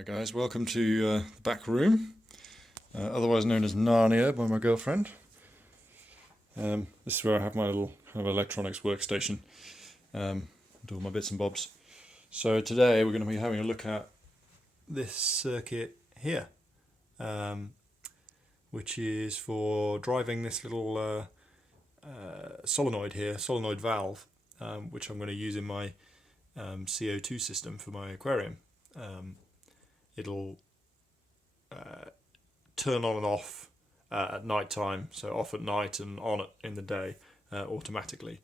Hi guys, welcome to the back room, otherwise known as Narnia by my girlfriend. This is where I have my little kind of electronics workstation, do all my bits and bobs. So today we're going to be having a look at this circuit here, which is for driving this little solenoid here, solenoid valve, which I'm going to use in my CO2 system for my aquarium. It'll turn on and off at night time, so off at night and on in the day automatically.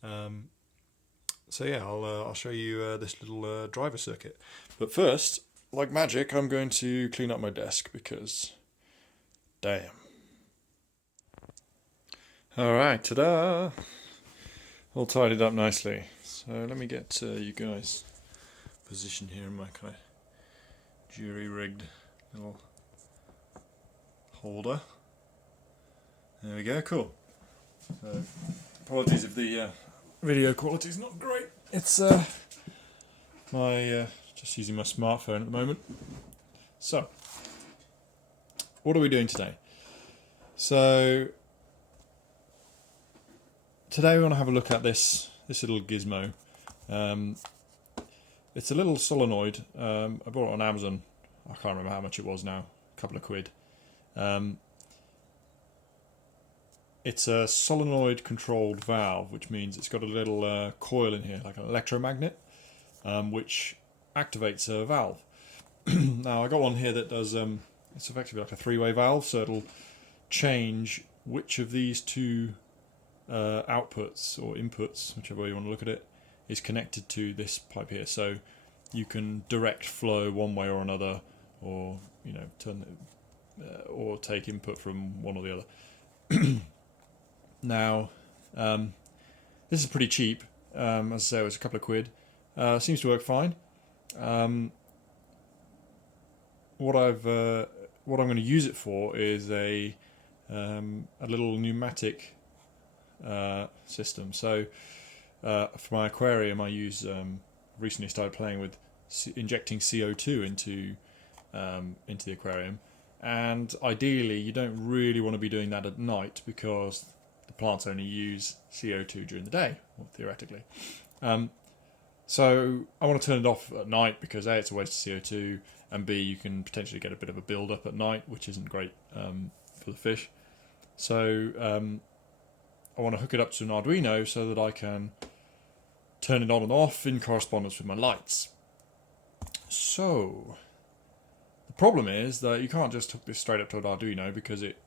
So yeah, I'll show you this little driver circuit. But first, like magic, I'm going to clean up my desk because, damn. Alright, ta-da! All tidied up nicely. So let me get you guys positioned here in my kind of jury-rigged little holder. There we go, cool. So, apologies if the video quality is not great. It's my just using my smartphone at the moment. So, what are we doing today? So, today we want to have a look at this little gizmo. It's a little solenoid. I bought it on Amazon. I can't remember how much it was now. A couple of quid. It's a solenoid controlled valve, which means it's got a little coil in here, like an electromagnet, which activates a valve. Now I got one here that does, it's effectively like a three-way valve, so it'll change which of these two outputs or inputs, whichever way you want to look at it, is connected to this pipe here. So you can direct flow one way or another, or turn or take input from one or the other. Now, this is pretty cheap. As I say, it was a couple of quid. Seems to work fine. What I'm going to use it for is a little pneumatic system. So for my aquarium, I use recently started playing with injecting CO2 into the aquarium, and ideally you don't really want to be doing that at night because the plants only use CO2 during the day, well, theoretically. So I want to turn it off at night because A, it's a waste of CO2, and B, you can potentially get a bit of a build up at night, which isn't great for the fish. So I want to hook it up to an Arduino so that I can turn it on and off in correspondence with my lights. So the problem is that you can't just hook this straight up to an Arduino because it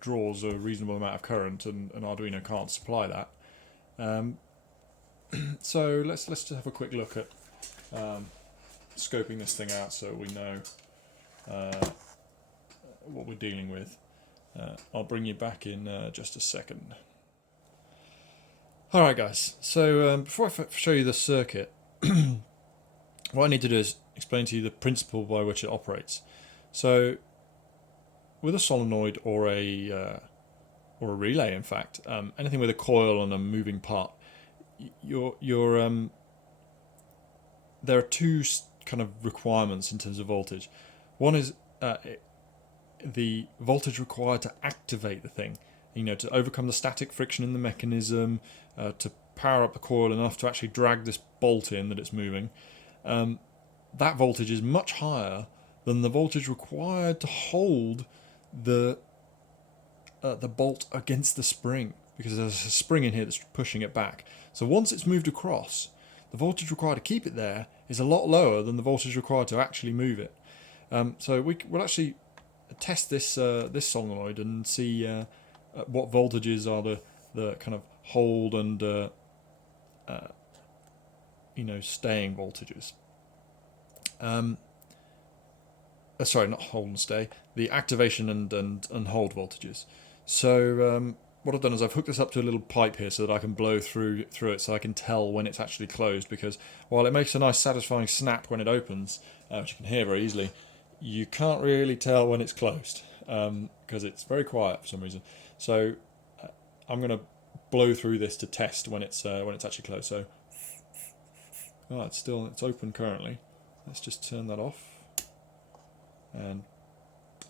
draws a reasonable amount of current, and an Arduino can't supply that. So let's just have a quick look at scoping this thing out so we know what we're dealing with. I'll bring you back in just a second. Alright guys, so before I show you the circuit, what I need to do is explain to you the principle by which it operates. So, with a solenoid or a relay, in fact, anything with a coil and a moving part, there are two kind of requirements in terms of voltage. One is the voltage required to activate the thing, to overcome the static friction in the mechanism, to power up the coil enough to actually drag this bolt in that it's moving. That voltage is much higher than the voltage required to hold the bolt against the spring, because there's a spring in here that's pushing it back. So once it's moved across, the voltage required to keep it there is a lot lower than the voltage required to actually move it. So we'll actually test this solenoid and see what voltages are the kind of hold and staying voltages. Sorry, not hold and stay. The activation and hold voltages. So what I've done is I've hooked this up to a little pipe here so that I can blow through it, so I can tell when it's actually closed. Because while it makes a nice satisfying snap when it opens, which you can hear very easily, you can't really tell when it's closed because it's very quiet for some reason. So I'm going to blow through this to test when it's actually closed. So it's open currently. Let's just turn that off. And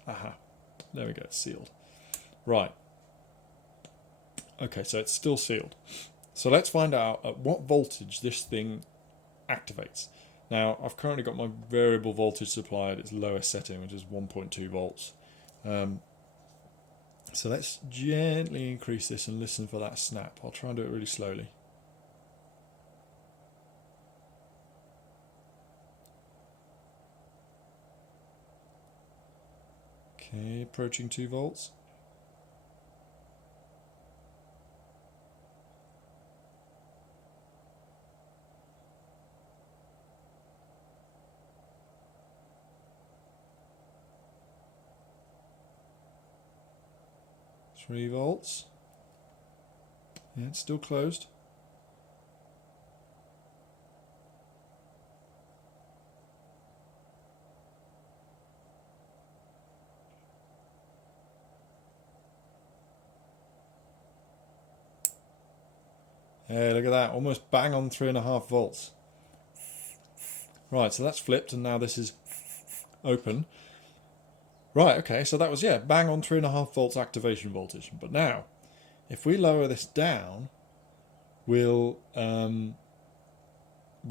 aha, there we go, it's sealed. Right. Okay, so it's still sealed. So let's find out at what voltage this thing activates. Now, I've currently got my variable voltage supply at its lowest setting, which is 1.2 volts. So let's gently increase this and listen for that snap. I'll try and do it really slowly. Okay, approaching 2 volts. Three volts. Yeah, it's still closed. Yeah, look at that, almost bang on 3.5 volts. Right, so that's flipped and now this is open. Right, okay, so that was, yeah, bang on 3.5 volts activation voltage. But now, if we lower this down, we'll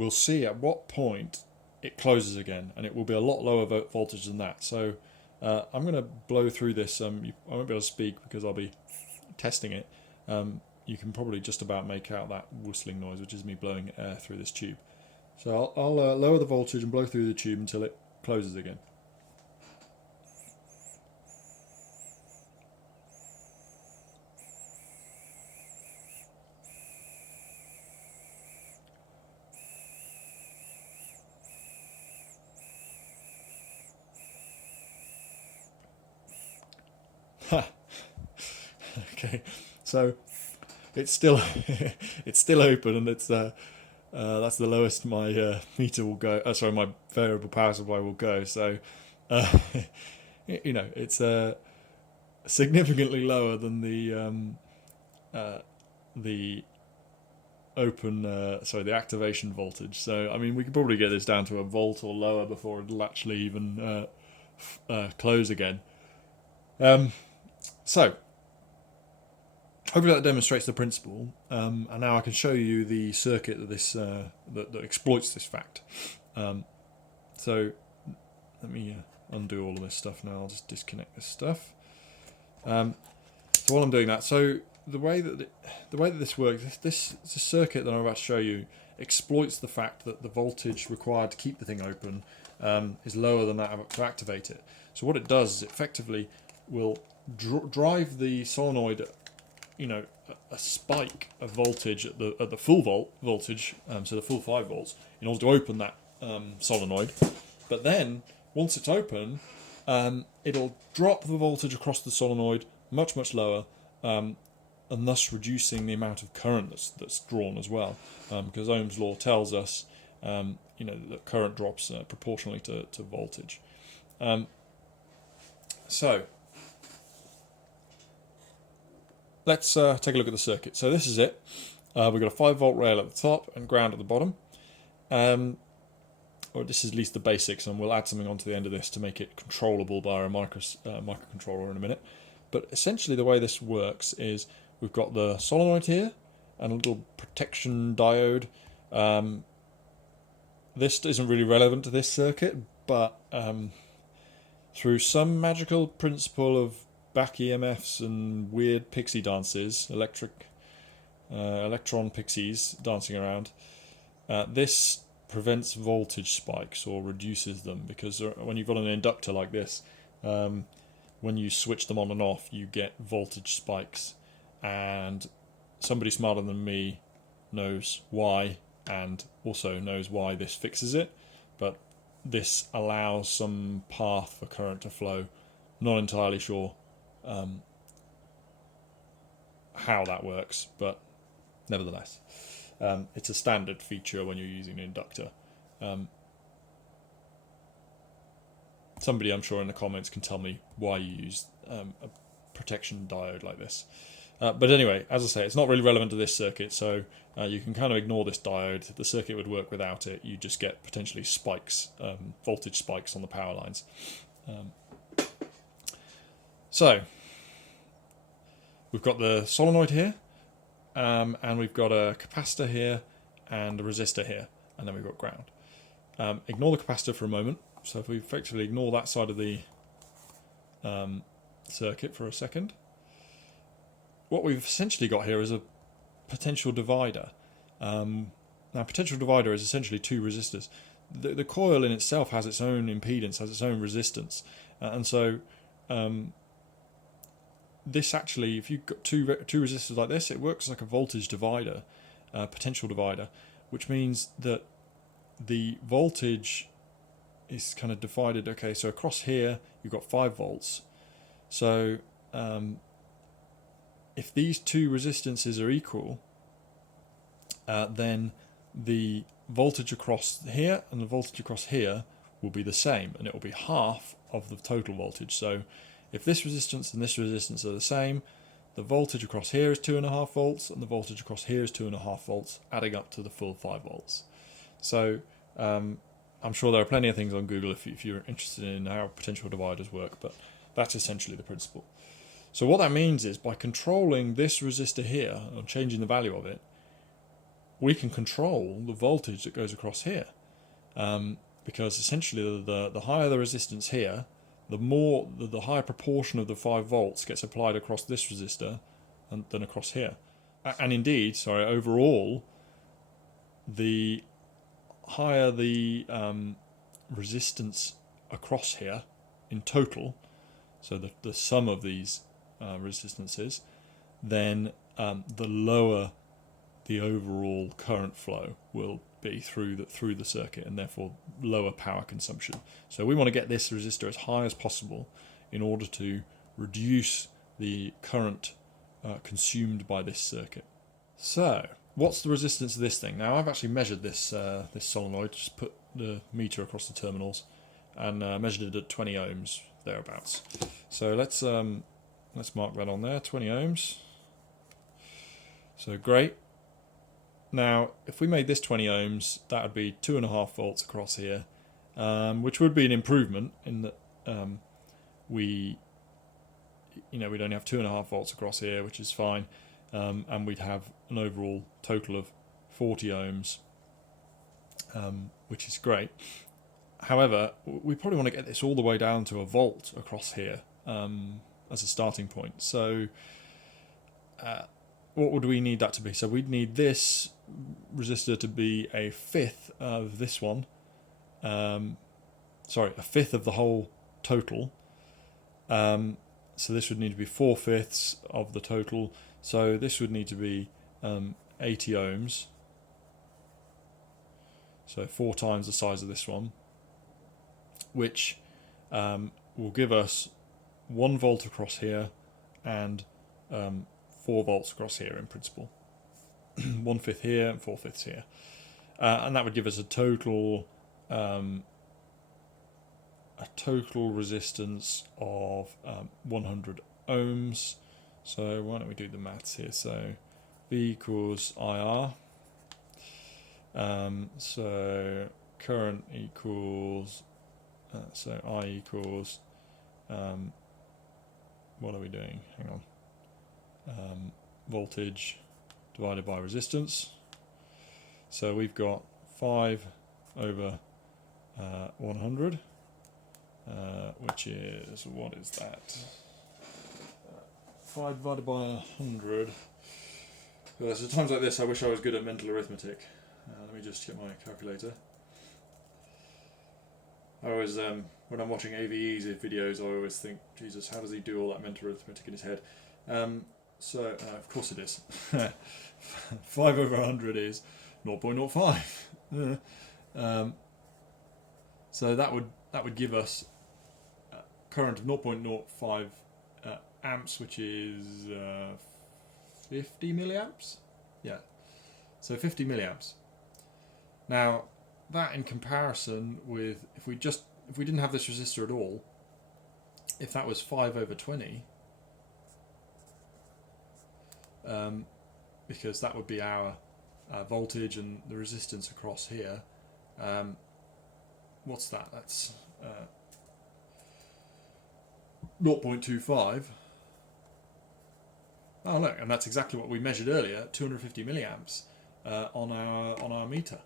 see at what point it closes again, and it will be a lot lower voltage than that. So I'm going to blow through this. I won't be able to speak because I'll be testing it. You can probably just about make out that whistling noise, which is me blowing air through this tube. So I'll lower the voltage and blow through the tube until it closes again. Okay, so it's still it's still open, and it's that's the lowest my meter will go. Sorry, my variable power supply will go. So you know, it's significantly lower than the open sorry, the activation voltage. So I mean, we could probably get this down to a volt or lower before it'll actually even close again. So hopefully that demonstrates the principle, and now I can show you the circuit that this that exploits this fact. So let me undo all of this stuff now. I'll just disconnect this stuff. So while I'm doing that, so the way that this works, this circuit that I'm about to show you exploits the fact that the voltage required to keep the thing open is lower than that to activate it. So what it does is it effectively will drive the solenoid, you know, a spike of voltage at the full voltage, so the full 5 volts, in order to open that solenoid. But then once it's open, it'll drop the voltage across the solenoid much lower, and thus reducing the amount of current that's drawn as well, because Ohm's law tells us, you know, that current drops proportionally to voltage. So let's take a look at the circuit. So this is it. We've got a 5 volt rail at the top and ground at the bottom. Or this is at least the basics, and we'll add something onto the end of this to make it controllable by a microcontroller in a minute. But essentially the way this works is we've got the solenoid here and a little protection diode. This isn't really relevant to this circuit, but through some magical principle of back EMFs and weird pixie dances, electron pixies dancing around, this prevents voltage spikes or reduces them, because when you've got an inductor like this, when you switch them on and off, you get voltage spikes, and somebody smarter than me knows why, and also knows why this fixes it, but this allows some path for current to flow. Not entirely sure how that works, but nevertheless, it's a standard feature when you're using an inductor. Somebody, I'm sure, in the comments can tell me why you use a protection diode like this. But anyway, as I say, it's not really relevant to this circuit, so you can kind of ignore this diode. The circuit would work without it. You just get potentially spikes, voltage spikes on the power lines. So we've got the solenoid here, and we've got a capacitor here and a resistor here, and then we've got ground. Ignore the capacitor for a moment. So if we effectively ignore that side of the circuit for a second, what we've essentially got here is a potential divider. Now, potential divider is essentially two resistors. The coil in itself has its own impedance, has its own resistance, and so this actually, if you've got two resistors like this, it works like a voltage divider, potential divider, which means that the voltage is kind of divided. Okay, so across here you've got 5 volts. So if these two resistances are equal, then the voltage across here and the voltage across here will be the same, and it will be half of the total voltage. So if this resistance and this resistance are the same, the voltage across here is 2.5 volts and the voltage across here is 2.5 volts, adding up to the full 5 volts. So I'm sure there are plenty of things on Google if you're interested in how potential dividers work, but that's essentially the principle. So what that means is, by controlling this resistor here, or changing the value of it, we can control the voltage that goes across here. Because essentially the higher the resistance here, the higher proportion of the 5 volts gets applied across this resistor than across here. And indeed, overall, the higher the resistance across here in total, so the sum of these resistances, then the lower the overall current flow will be through the circuit, and therefore lower power consumption. So we want to get this resistor as high as possible in order to reduce the current consumed by this circuit. So what's the resistance of this thing? Now, I've actually measured this solenoid, just put the meter across the terminals and measured it at 20 ohms thereabouts. So let's mark that on there, 20 ohms. So great. Now, if we made this 20 ohms, that would be 2.5 volts across here, which would be an improvement in that we'd only have 2.5 volts across here, which is fine, and we'd have an overall total of 40 ohms, which is great. However, we probably want to get this all the way down to a volt across here as a starting point. So what would we need that to be? So we'd need this resistor to be a fifth of this one. A fifth of the whole total. So this would need to be 4/5 of the total. So this would need to be 80 ohms. So 4 times the size of this one, which will give us 1 volt across here and 4 volts across here in principle. 1/5 here and 4/5 here. And that would give us a total resistance of 100 ohms. So why don't we do the maths here? So V equals IR. So current equals, so I equals, what are we doing? Hang on. Voltage divided by resistance. So we've got 5 over 100, which is, what is that? 5 divided by 100. So times like this, I wish I was good at mental arithmetic. Let me just get my calculator. I always, when I'm watching AVE's videos, I always think, Jesus, how does he do all that mental arithmetic in his head? So, of course it is. 5 over 100 is 0.05. So that would give us a current of 0.05 amps, which is 50 milliamps. Yeah. So 50 milliamps. Now, that in comparison with if we didn't have this resistor at all, if that was 5 over 20. Because that would be our voltage and the resistance across here. What's that? That's 0.25. Oh look, and that's exactly what we measured earlier, 250 milliamps on our meter.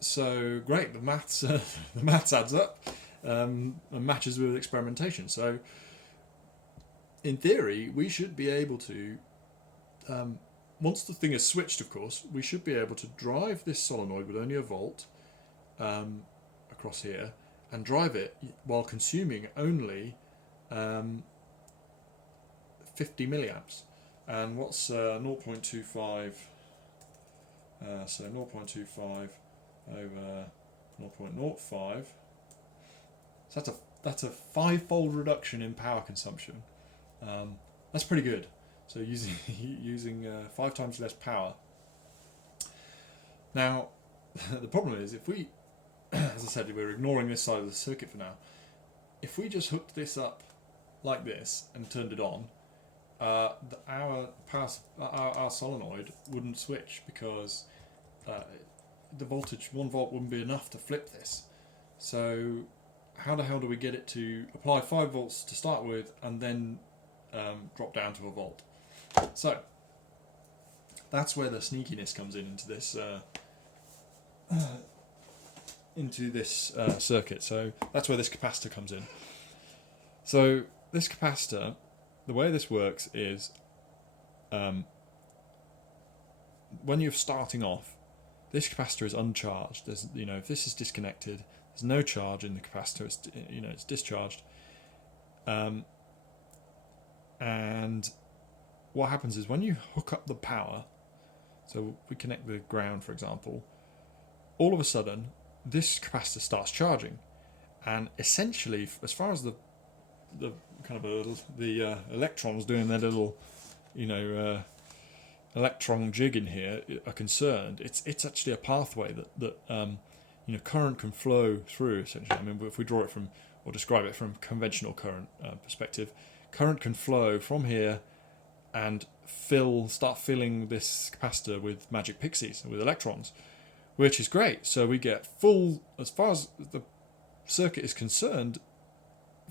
So great, the maths the maths adds up and matches with experimentation. So in theory, we should be able to, once the thing is switched, of course, we should be able to drive this solenoid with only a volt across here, and drive it while consuming only 50 milliamps. And what's 0.25? So 0.25 over 0.05. So that's a five-fold reduction in power consumption. That's pretty good. So using 5 times less power. Now, the problem is, if we, as I said, we're ignoring this side of the circuit for now. If we just hooked this up like this and turned it on, our solenoid wouldn't switch, because the voltage 1 volt wouldn't be enough to flip this. So how the hell do we get it to apply 5 volts to start with and then drop down to a volt? So that's where the sneakiness comes into this circuit. So that's where this capacitor comes in. So this capacitor, the way this works is, when you're starting off, this capacitor is uncharged. There's, if this is disconnected, there's no charge in the capacitor. It's, it's discharged. And what happens is, when you hook up the power, so we connect the ground, for example, all of a sudden this capacitor starts charging, and essentially, as far as the kind of the electrons doing their little, electron jig in here are concerned, it's actually a pathway that current can flow through. Essentially, I mean, if we draw it from, or describe it from conventional current perspective, current can flow from here and start filling this capacitor with magic pixies, with electrons, which is great. So we get full, as far as the circuit is concerned,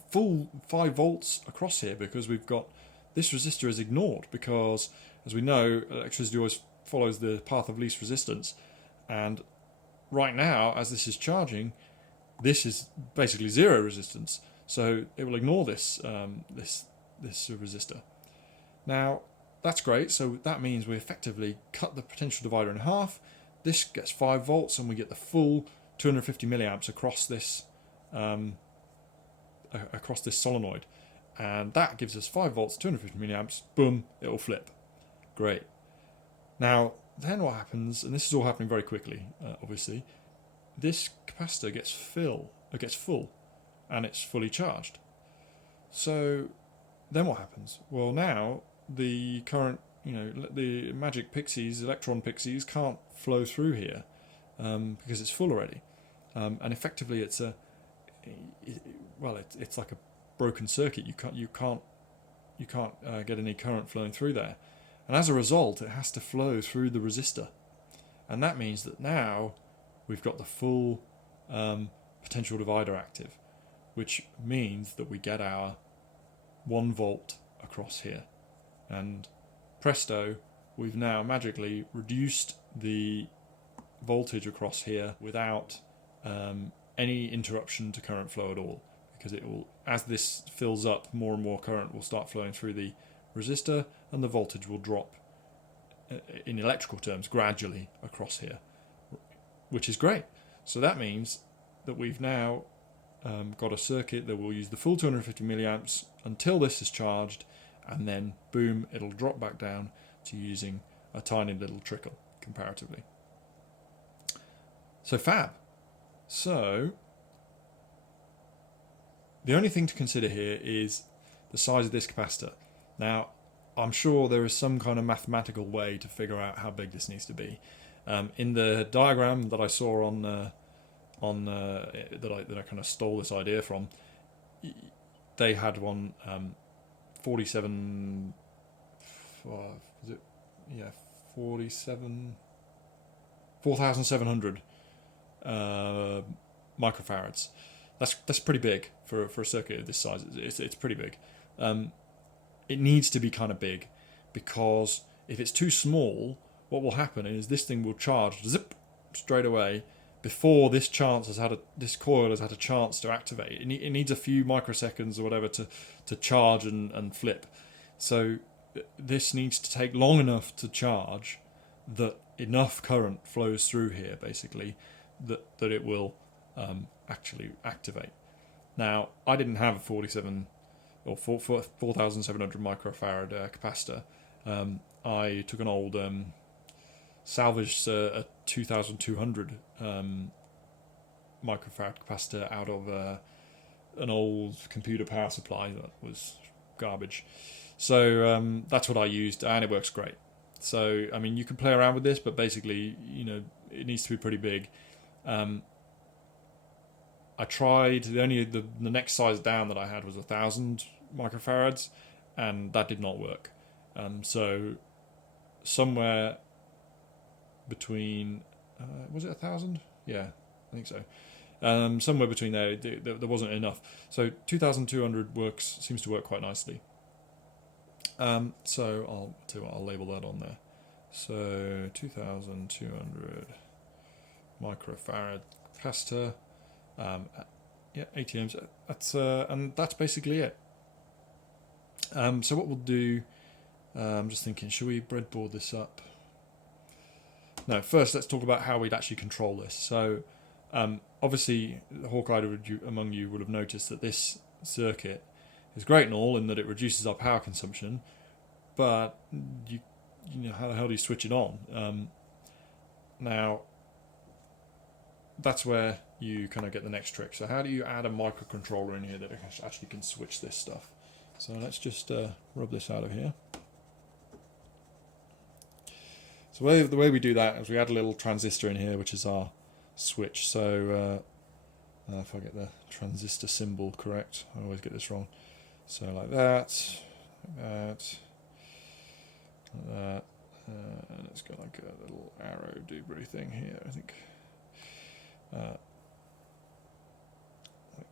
full 5 volts across here, because we've got this resistor is ignored, because, as we know, electricity always follows the path of least resistance, and right now, as this is charging, this is basically zero resistance, so it will ignore this this resistor. Now that's great. So that means we effectively cut the potential divider in half. This gets 5 volts, and we get the full 250 milliamps across this solenoid, and that gives us 5 volts, 250 milliamps. Boom! It will flip. Great. Now then, what happens? And this is all happening very quickly. Obviously, this capacitor gets full, and it's fully charged. So then what happens? Well, now the current, the magic pixies, electron pixies, can't flow through here because it's full already, and effectively it's it's like a broken circuit. You can't get any current flowing through there, and as a result, it has to flow through the resistor, and that means that now we've got the full potential divider active, which means that we get our 1 volt across here, and presto, we've now magically reduced the voltage across here without any interruption to current flow at all, because it will, as this fills up, more and more current will start flowing through the resistor, and the voltage will drop in electrical terms gradually across here, which is great. So that means that we've now got a circuit that will use the full 250 milliamps until this is charged, and then boom, it'll drop back down to using a tiny little trickle comparatively. So fab. So the only thing to consider here is the size of this capacitor. Now, I'm sure there is some kind of mathematical way to figure out how big this needs to be. In the diagram that I saw that I kind of stole this idea from, they had one 47 4,700 microfarads. that's pretty big for a circuit of this size. It's pretty big. It needs to be kind of big, because if it's too small, what will happen is this thing will charge zip straight away before this coil has had a chance to activate. It needs a few microseconds or whatever to charge and flip. So this needs to take long enough to charge that enough current flows through here, basically, that it will actually activate. Now, I didn't have a 4,700 microfarad capacitor. I took an old salvaged a 2,200 microfarad capacitor out of an old computer power supply that was garbage. So that's what I used, and it works great. So, I mean, you can play around with this, but basically, it needs to be pretty big. I tried, the next size down that I had was 1,000 microfarads, and that did not work. So, somewhere between, was it 1,000? Yeah, I think so. Somewhere between there wasn't enough. So 2,200 seems to work quite nicely. So I'll label that on there. So 2,200 microfarad capacitor. Yeah, 80 ohms. And that's basically it. So what we'll do, I'm just thinking, should we breadboard this up? No, first let's talk about how we'd actually control this. So obviously, the hawk-eyed among you would have noticed that this circuit is great and all in that it reduces our power consumption, but you know, how the hell do you switch it on? Now, that's where you kind of get the next trick. So how do you add a microcontroller in here that actually can switch this stuff? So let's just rub this out of here. So the way we do that is we add a little transistor in here, which is our switch. So if I get the transistor symbol correct, I always get this wrong. So like that, and it's got like a little arrow doobry thing here, I think. Like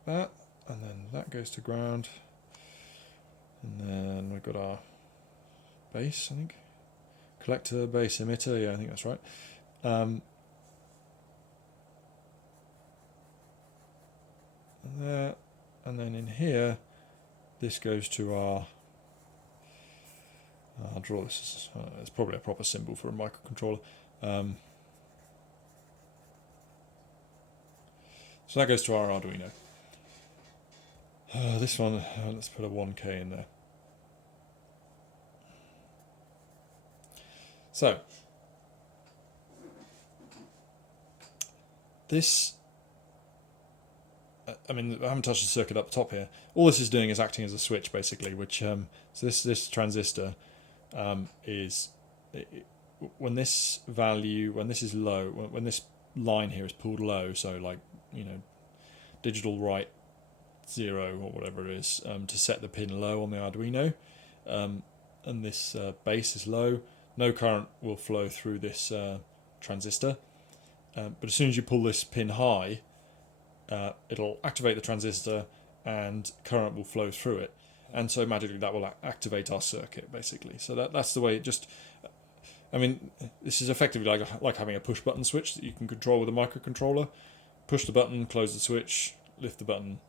that, and then that goes to ground, and then we've got our base, I think. Collector, base, emitter, yeah, I think that's right. And there, and then in here, this goes to our. I'll draw this. It's probably a proper symbol for a microcontroller. So that goes to our Arduino. This one, let's put a 1K in there. So, this, I mean, I haven't touched the circuit up top here. All this is doing is acting as a switch, basically, which, so this transistor when this is low, when this line here is pulled low, so like, digital write 0 or whatever it is, to set the pin low on the Arduino, and this base is low, no current will flow through this transistor, but as soon as you pull this pin high, it'll activate the transistor and current will flow through it, and so magically that will activate our circuit, basically. So that's the way it just, I mean, this is effectively like having a push button switch that you can control with a microcontroller. Push the button, close the switch, lift the button,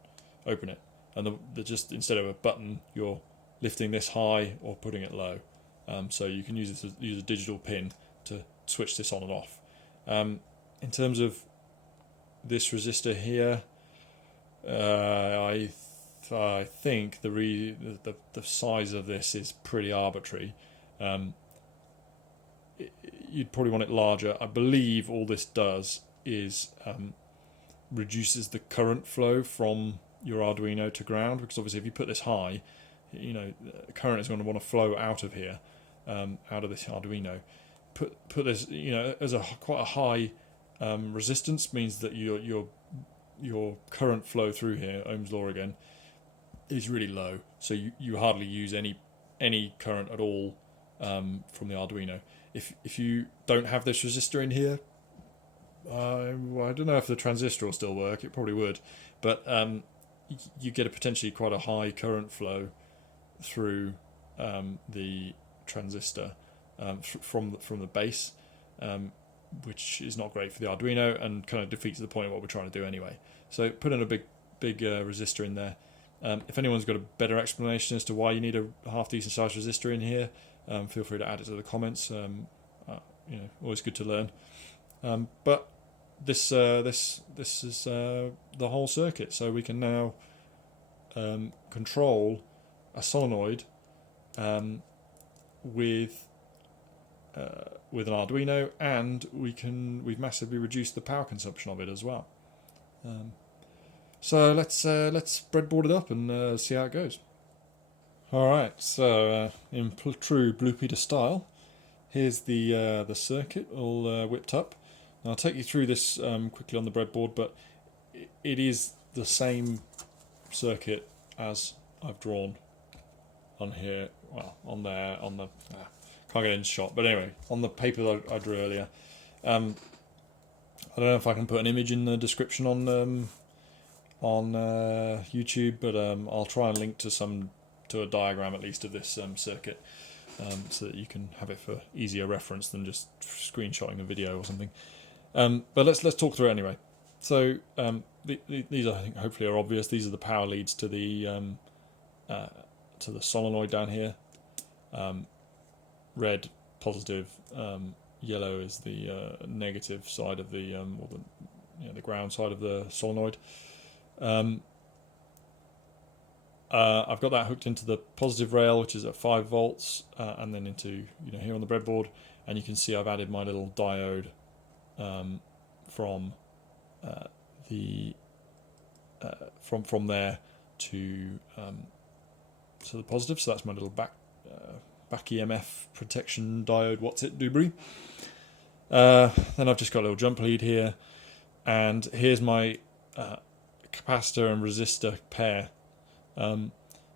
open it, and just instead of a button, you're lifting this high or putting it low. So you can use a digital pin to switch this on and off. In terms of this resistor here, I think the size of this is pretty arbitrary. You'd probably want it larger. I believe all this does is reduces the current flow from your Arduino to ground, because obviously if you put this high, current is going to want to flow out of here, out of this Arduino. Put this, as quite a high resistance means that your current flow through here, Ohm's law again, is really low. So you hardly use any current at all from the Arduino. If you don't have this resistor in here, I don't know if the transistor will still work. It probably would, but you get a potentially quite a high current flow through the transistor from the base, which is not great for the Arduino and kind of defeats the point of what we're trying to do anyway. So put in a big resistor in there. If anyone's got a better explanation as to why you need a half decent sized resistor in here, feel free to add it to the comments. Always good to learn. But this is the whole circuit, so we can now control a solenoid with an Arduino, and we've massively reduced the power consumption of it as well. So let's breadboard it up and see how it goes. Alright, so in true Blue Peter style, here's the circuit all whipped up. Now I'll take you through this quickly on the breadboard, but it is the same circuit as I've drawn on here. Well, on there, can't get into shot, but anyway, on the paper that I drew earlier. I don't know if I can put an image in the description on YouTube, but I'll try and link to a diagram at least of this circuit, so that you can have it for easier reference than just screenshotting a video or something. But let's talk through it anyway. So these I think hopefully are obvious. These are the power leads to the solenoid down here. Red positive, yellow is the negative side of the the ground side of the solenoid. I've got that hooked into the positive rail, which is at 5 volts, and then into here on the breadboard, and you can see I've added my little diode from there to the positive. So that's my little back EMF protection diode. What's it, Dubry? Then I've just got a little jump lead here, and here's my capacitor and resistor pair.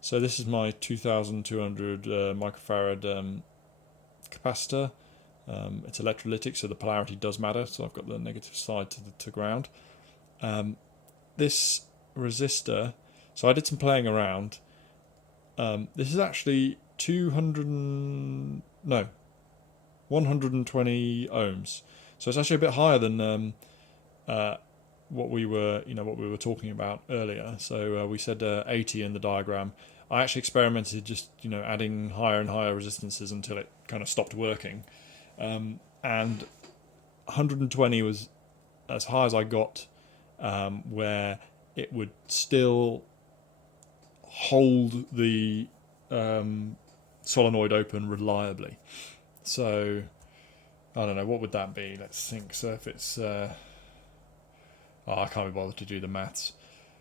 So this is my 2200 microfarad capacitor. It's electrolytic, so the polarity does matter. So I've got the negative side to ground. This resistor, so I did some playing around. This is actually 120 ohms. So it's actually a bit higher than what we were talking about earlier. So we said 80 in the diagram. I actually experimented just adding higher and higher resistances until it kind of stopped working, and 120 was as high as I got, where it would still hold the solenoid open reliably. So I don't know, what would that be? Let's think. So if it's I can't be bothered to do the maths.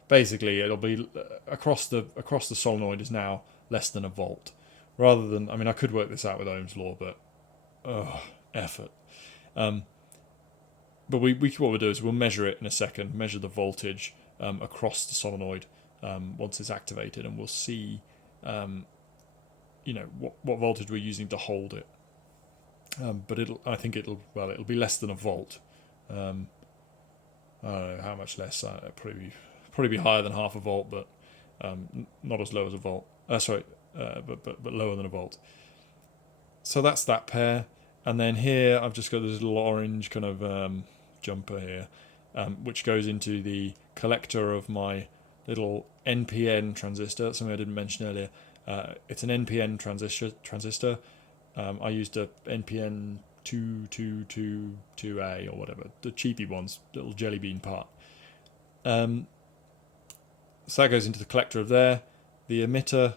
Basically, it'll be across the solenoid is now less than a volt. Rather than, I could work this out with Ohm's law, but effort. But what we'll do is we'll measure it in a second. Measure the voltage across the solenoid once it's activated, and we'll see what voltage we're using to hold it. But I think it'll be less than a volt. I don't know how much less. Probably be higher than half a volt, but not as low as a volt. But lower than a volt. So that's that pair, and then here I've just got this little orange kind of jumper here, which goes into the collector of my little NPN transistor. That's something I didn't mention earlier. It's an NPN transistor. I used a NPN 2222A or whatever, the cheapy ones, little jelly bean part. So that goes into the collector of there. The emitter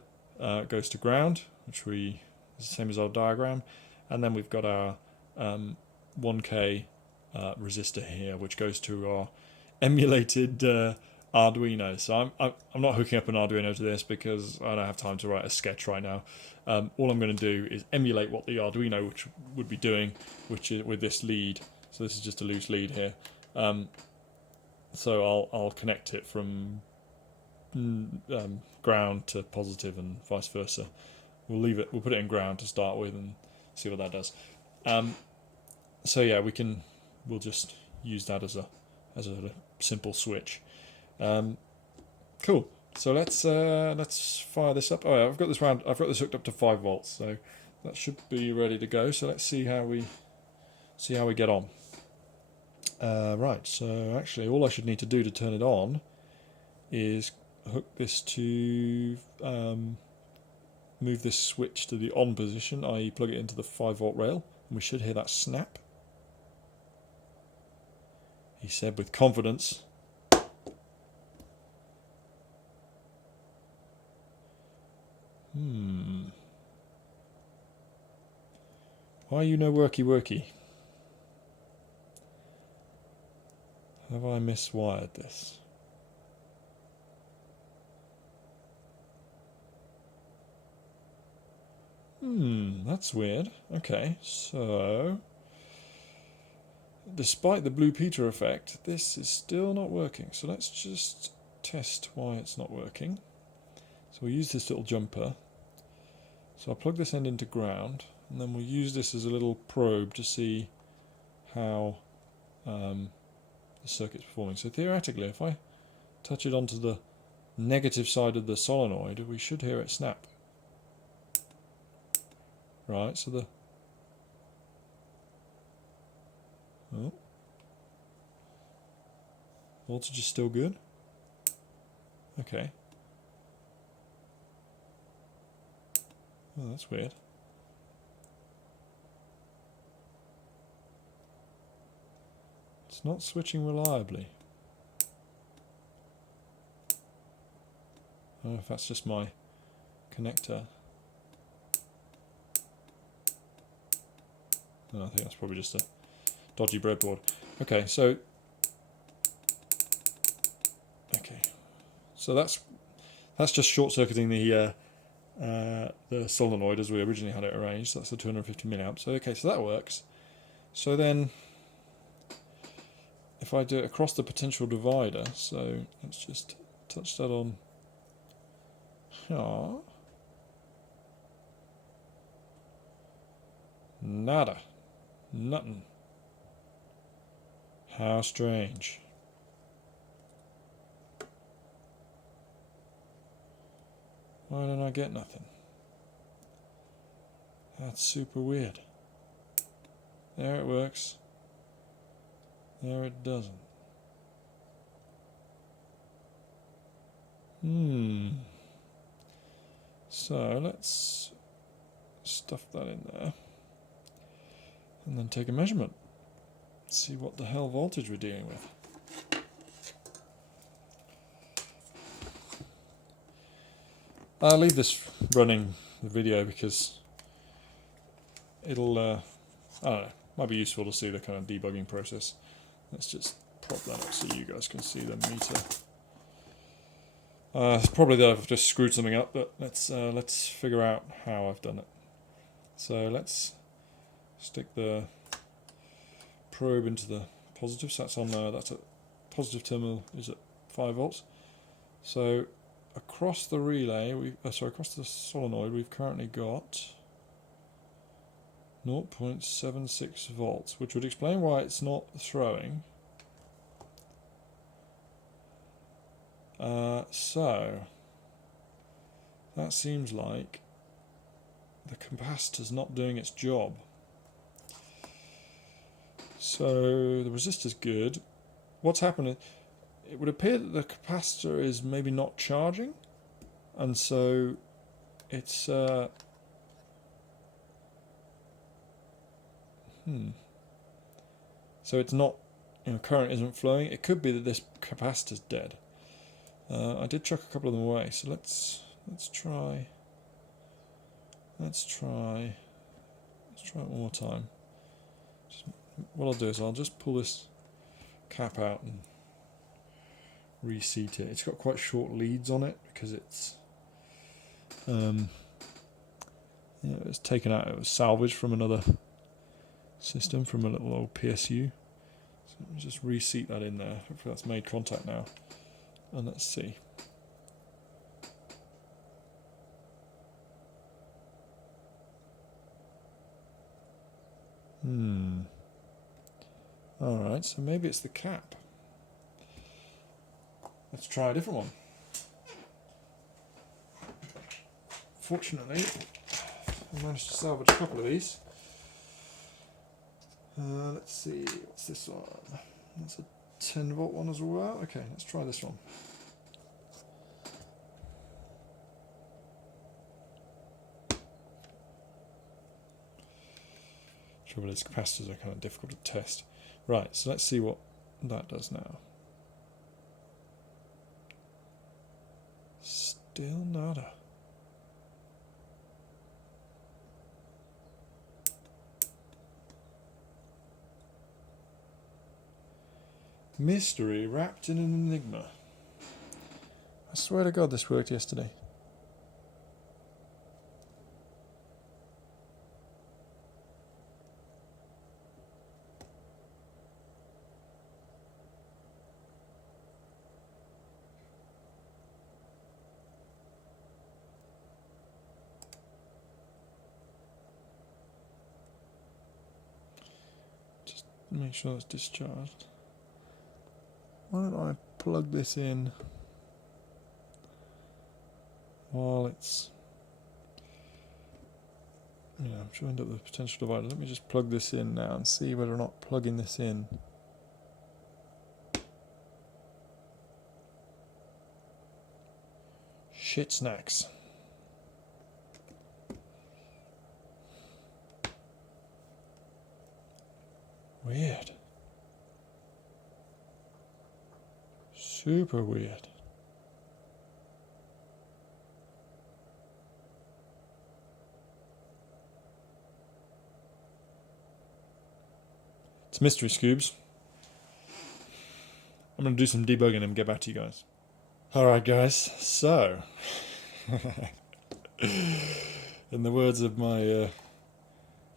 goes to ground, which is the same as our diagram, and then we've got our 1K resistor here, which goes to our emulated Arduino. So I'm not hooking up an Arduino to this because I don't have time to write a sketch right now. All I'm going to do is emulate what the Arduino would be doing, which is with this lead. So this is just a loose lead here. So I'll connect it from ground to positive and vice versa. We'll put it in ground to start with and see what that does. So yeah, we'll just use that as a simple switch. Cool. So let's fire this up. Oh yeah, I've got this hooked up to 5 volts, so that should be ready to go. So let's see how we get on. Right. So actually, all I should need to do to turn it on is hook this to move this switch to the on position, i.e. plug it into the 5 volt rail, and we should hear that snap. He said with confidence. Why you no worky? Have I miswired this? That's weird. Okay, so despite the Blue Peter effect, this is still not working. So let's just test why it's not working. So we'll use this little jumper. So I'll plug this end into ground, and then we'll use this as a little probe to see how the circuit's performing. So theoretically, if I touch it onto the negative side of the solenoid, we should hear it snap. Right, so voltage is still good. Okay. Oh, that's weird. It's not switching reliably. I don't know if that's just my connector. No, I think that's probably just a dodgy breadboard. Okay, so that's just short-circuiting the solenoid as we originally had it arranged. So that's the 250 milliamps. So okay, so that works. So then, if I do it across the potential divider, so let's just touch that on. Nada. Nothing. How strange. Why don't I get nothing? That's super weird. There it works. There it doesn't. So let's stuff that in there and then take a measurement. See what the hell voltage we're dealing with. I'll leave this running, the video, because it'll, I don't know, might be useful to see the kind of debugging process. Let's just prop that up so you guys can see the meter. Probably that I've just screwed something up, but let's figure out how I've done it. So let's stick the probe into the positive. So that's on that's a positive terminal is at 5 volts. So across the relay, across the solenoid, we've currently got 0.76 volts, which would explain why it's not throwing. So that seems like the capacitor's not doing its job. So the resistor's good. What's happening? It would appear that the capacitor is maybe not charging, and so it's so it's not, current isn't flowing. It could be that this capacitor's dead. I did chuck a couple of them away, so let's try it one more time. What I'll do is I'll just pull this cap out and reseat it. It's got quite short leads on it because it's it's taken out. It was salvaged from another system, from a little old PSU. So let me just reseat that in there. Hopefully that's made contact now. And let's see. Alright, so maybe it's the cap. Let's try a different one. fortunately, I managed to salvage a couple of these. Let's see, what's this one? That's a 10 volt one as well. Okay, let's try this one. Trouble is, capacitors are kind of difficult to test. Right, so let's see what that does now. Still nada. Mystery wrapped in an enigma. I swear to God this worked yesterday. Just make sure it's discharged. Why don't I plug this in while it's... Yeah, I'm joined up the potential divider. Let me just plug this in now and see whether or not plugging this in shit snacks. Weird. Super weird. It's Mystery Scoobs. I'm going to do some debugging and get back to you guys. Alright guys, so in the words of my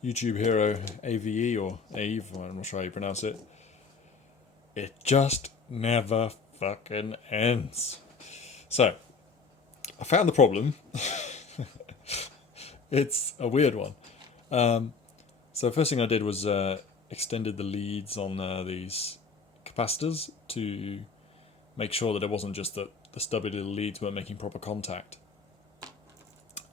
YouTube hero AVE or Ave, I'm not sure how you pronounce it, it just never fucking ends. So, I found the problem. It's a weird one. So first thing I did was extended the leads on these capacitors to make sure that it wasn't just that the stubby little leads weren't making proper contact.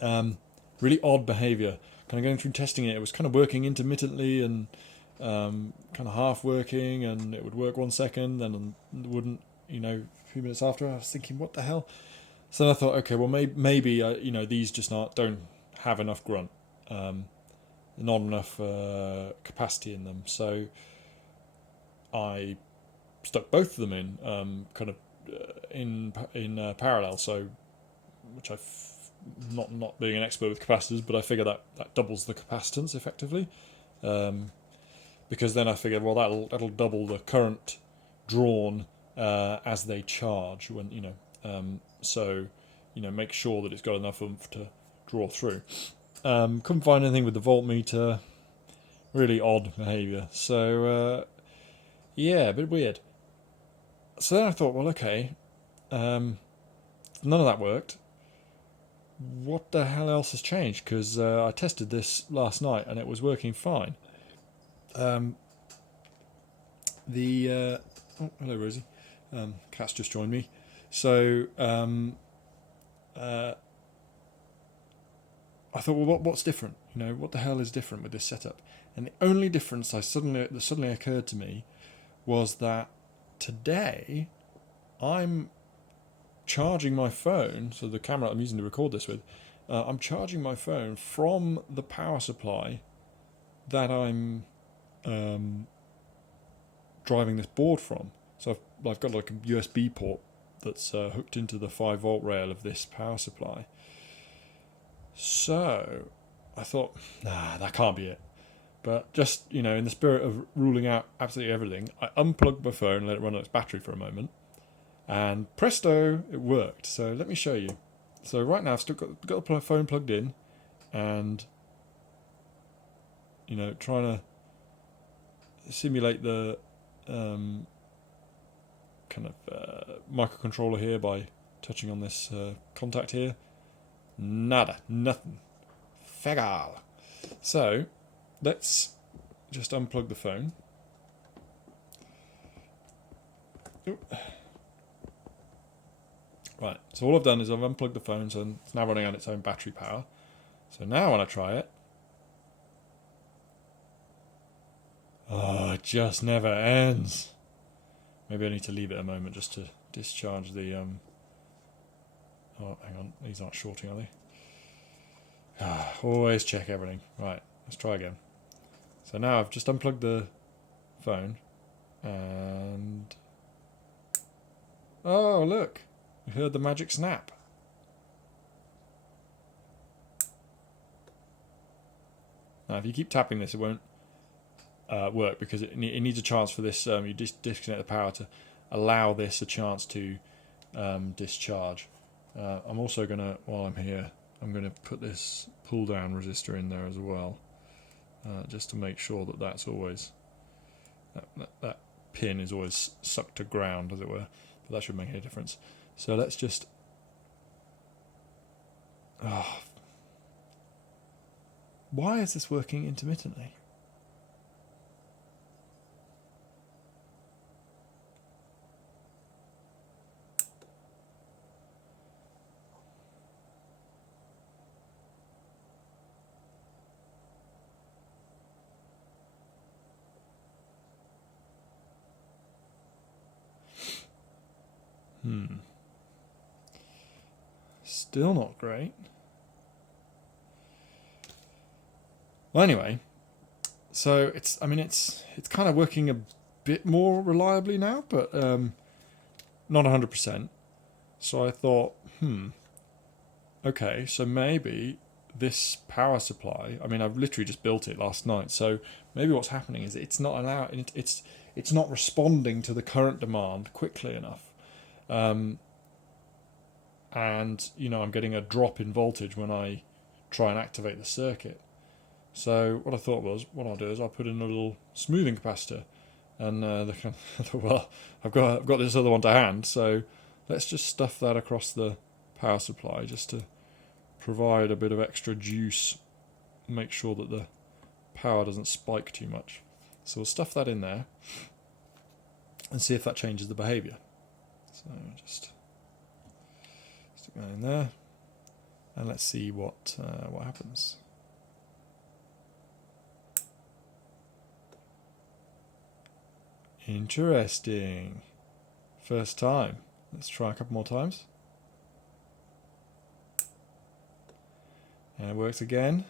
Really odd behaviour. Kind of going through testing it, it was kind of working intermittently and kind of half working, and it would work 1 second, then it wouldn't, you know, a few minutes after. I was thinking, what the hell? So then I thought, okay, well maybe you know, these just don't have enough grunt, not enough capacity in them. So I stuck both of them in, kind of in parallel. So, which not being an expert with capacitors, but I figure that doubles the capacitance effectively. Because then I figured, well, that'll double the current drawn as they charge when, you know, so, you know, make sure that it's got enough oomph to draw through. Couldn't find anything with the voltmeter. Really odd behaviour. So yeah, a bit weird. So then I thought, well, okay, none of that worked. What the hell else has changed? Because I tested this last night and it was working fine. Oh, hello Rosie. Cat's just joined me. So I thought, well, what's different? You know, what the hell is different with this setup? And the only difference that suddenly occurred to me was that today I'm charging my phone, so the camera I'm using to record this with, I'm charging my phone from the power supply that I'm driving this board from. So I've got like a USB port that's hooked into the 5 volt rail of this power supply. So I thought, nah, that can't be it. But just, you know, in the spirit of ruling out absolutely everything, I unplugged my phone and let it run on its battery for a moment. And presto, it worked. So let me show you. So right now I've still got the phone plugged in and, you know, trying to simulate the kind of microcontroller here by touching on this contact here. Nada, nothing. Fegal. So let's just unplug the phone. Ooh. Right, so all I've done is I've unplugged the phone, so it's now running on its own battery power. So now when I try it, oh, it just never ends. Maybe I need to leave it a moment just to discharge the... Oh, hang on, these aren't shorting, are they? Always check everything. Right, let's try again. So now I've just unplugged the phone, and... Oh, look! You heard the magic snap. Now, if you keep tapping this, it won't work because it needs a chance for this. You disconnect the power to allow this a chance to discharge. I'm also going to, while I'm here, I'm going to put this pull-down resistor in there as well, just to make sure that that's always that pin is always sucked to ground, as it were. But that should make a difference. So let's just. Oh, why is this working intermittently? Still not great. Well, anyway, so it's kind of working a bit more reliably now, but not 100%. So I thought, okay, so maybe this power supply. I mean, I've literally just built it last night, so maybe what's happening is it's not it's not responding to the current demand quickly enough. And I'm getting a drop in voltage when I try and activate the circuit. So what I thought was, what I'll do is I'll put in a little smoothing capacitor, and well, I've got this other one to hand, so let's just stuff that across the power supply just to provide a bit of extra juice, make sure that the power doesn't spike too much. So we'll stuff that in there and see if that changes the behaviour. So just stick that in there, and let's see what happens. Interesting. First time. Let's try a couple more times. And it works again.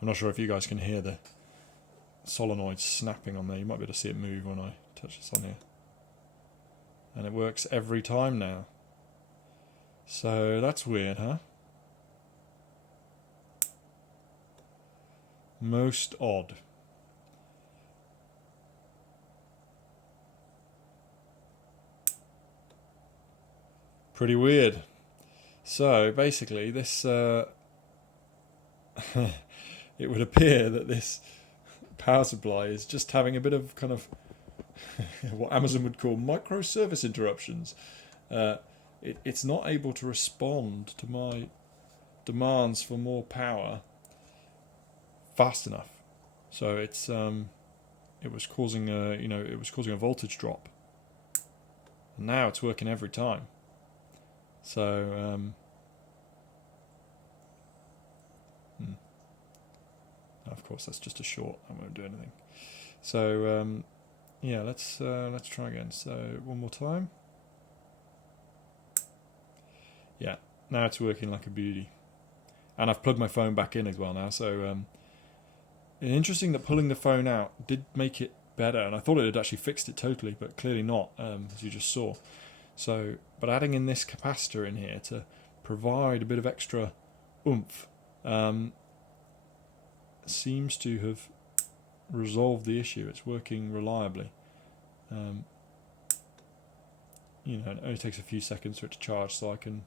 I'm not sure if you guys can hear the solenoid snapping on there. You might be able to see it move when I touch this on here. And it works every time now. So that's weird, huh? Most odd. Pretty weird. So basically this it would appear that this power supply is just having a bit of kind of what Amazon would call microservice interruptions. It's not able to respond to my demands for more power fast enough. So it was causing a voltage drop. And now it's working every time. So of course that's just a short. I won't do anything. So yeah, let's try again. So one more time. Yeah, now it's working like a beauty. And I've plugged my phone back in as well now. So interesting that pulling the phone out did make it better, and I thought it had actually fixed it totally, but clearly not, as you just saw. So, but adding in this capacitor in here to provide a bit of extra oomph seems to have resolved the issue. It's working reliably. It only takes a few seconds for it to charge, so I can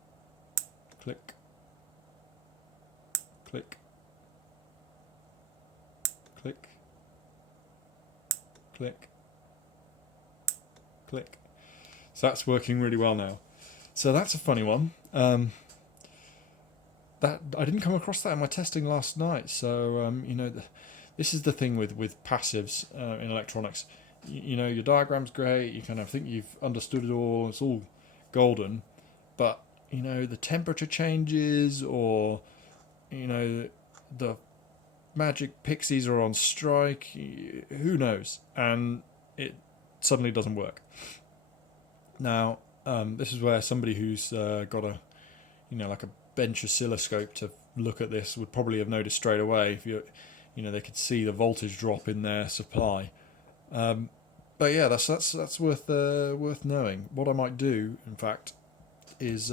click, click, click, click, click. So that's working really well now. So that's a funny one. That I didn't come across that in my testing last night. So this is the thing with passives in electronics. Your diagram's great. You kind of think you've understood it all. It's all golden, but you know, the temperature changes, or you know, the magic pixies are on strike, who knows, and it suddenly doesn't work. Now, this is where somebody who's got a, you know, like a bench oscilloscope to look at this would probably have noticed straight away. If you know, they could see the voltage drop in their supply. But yeah, that's worth knowing. What I might do, in fact, is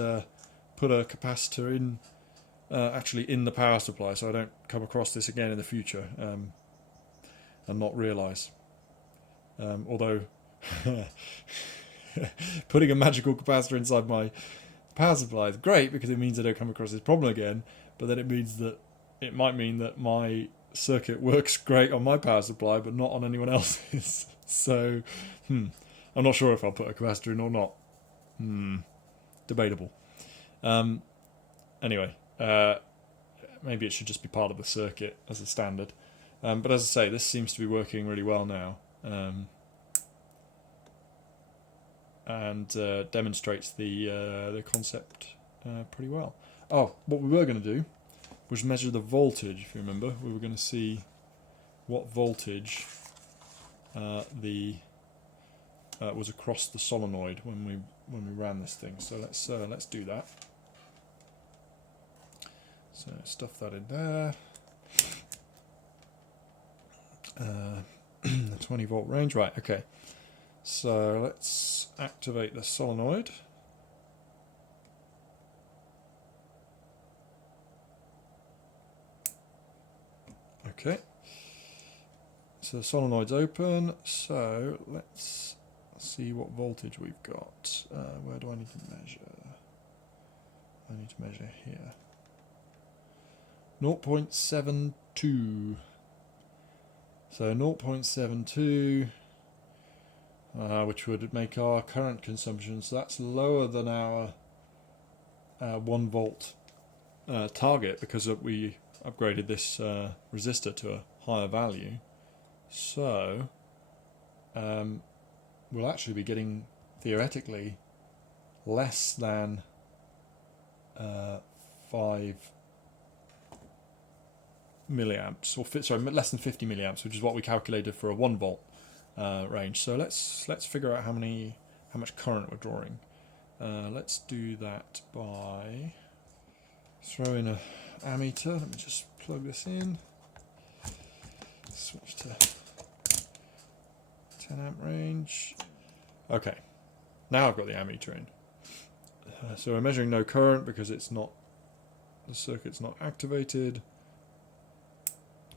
put a capacitor in, actually in the power supply, so I don't come across this again in the future, and not realise. Although putting a magical capacitor inside my power supply is great because it means I don't come across this problem again. But then it might mean that my circuit works great on my power supply, but not on anyone else's. So, I'm not sure if I'll put a capacitor in or not. Debatable. Anyway, maybe it should just be part of the circuit as a standard. But as I say, this seems to be working really well now, and demonstrates the concept pretty well. Oh, what we were going to do was measure the voltage. If you remember, we were going to see what voltage was across the solenoid when we ran this thing. So let's do that. So stuff that in there. The 20 volt range, right? Okay. So let's activate the solenoid. Okay. So the solenoid's open. So let's see what voltage we've got. Where do I need to measure? I need to measure here. 0.72. So 0.72, which would make our current consumption. So that's lower than our 1 volt target, because we upgraded this resistor to a higher value. So we'll actually be getting, theoretically, less than 5 milliamps, or less than 50 milliamps, which is what we calculated for a 1 volt range. So let's figure out how much current we're drawing. Let's do that by throwing a ammeter. Let me just plug this in. Switch to 10 amp range. Okay, now I've got the ammeter in. So we're measuring no current because the circuit's not activated.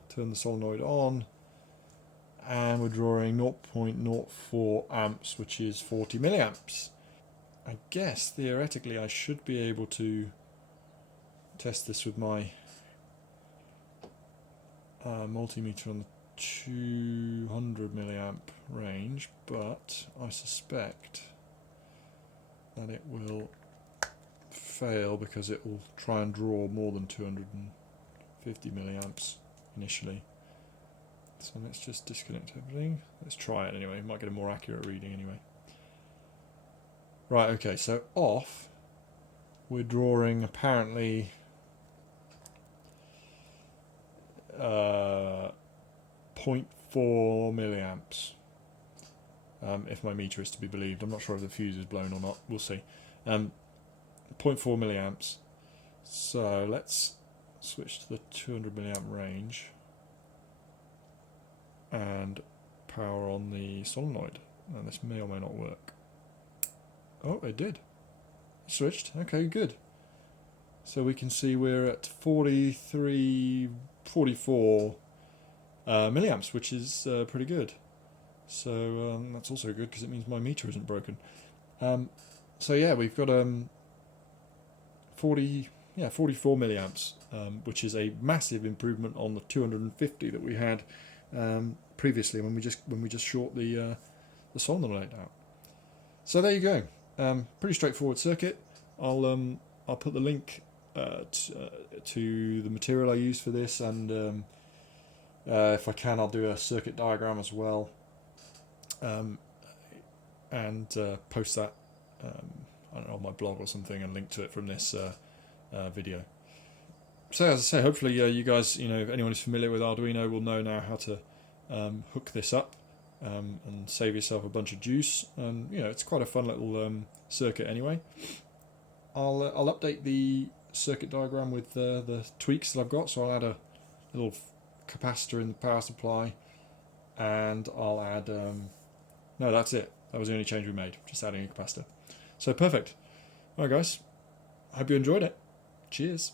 Turn the solenoid on, and we're drawing 0.04 amps, which is 40 milliamps. I guess theoretically I should be able to test this with my multimeter on the 200 milliamp range, but I suspect that it will fail because it will try and draw more than 250 milliamps initially. So let's just disconnect everything. Let's try it anyway. Might get a more accurate reading anyway. Right, okay, so off, we're drawing apparently 0.4 milliamps, if my meter is to be believed. I'm not sure if the fuse is blown or not. We'll see. 0.4 milliamps. So let's switch to the 200 milliamp range and power on the solenoid. And this may or may not work. Oh, it did. Switched. Okay, good. So we can see we're at 44 milliamps, which is pretty good. So that's also good because it means my meter isn't broken. So yeah, we've got 44 milliamps, which is a massive improvement on the 250 that we had previously when we just short the solenoid out. So there you go. Pretty straightforward circuit. I'll put the link to the material I use for this, and if I can, I'll do a circuit diagram as well, and post that I don't know, on my blog or something and link to it from this video. So as I say, hopefully you guys, if anyone is familiar with Arduino, will know now how to hook this up and save yourself a bunch of juice. And it's quite a fun little circuit anyway. I'll update the circuit diagram with the tweaks that I've got. So I'll add a little capacitor in the power supply, and I'll add. No, that's it. That was the only change we made. Just adding a capacitor. So perfect. All right, guys. I hope you enjoyed it. Cheers.